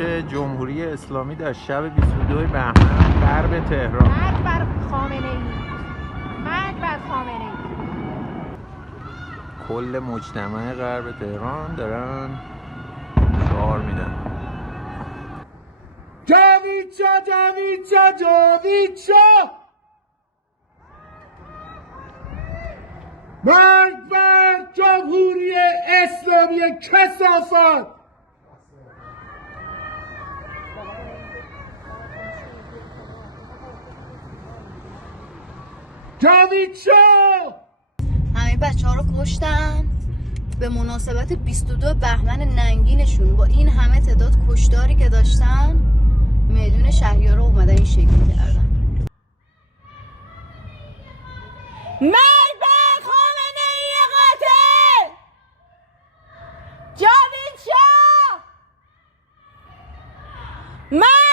مارش جمهوری اسلامی در شب 22 بهمن غرب تهران. مرگ بر خامنه‌ای، مرگ بر خامنه‌ای. کل مجتمع غرب تهران دارن شعار میدن. جاوید شاه، جاوید شاه، جاوید شاه. مرگ بر جمهوری اسلامی کثافت. جاوید شاه. همه بچه ها رو کشتن به مناسبت 22 بهمن ننگینشون. با این همه تعداد کشتاری که داشتن، میلیون شهریار رو اومدن این شکلی کردن. مرگ بر خامنه‌ای قاتل! جاوید شاه! مرگ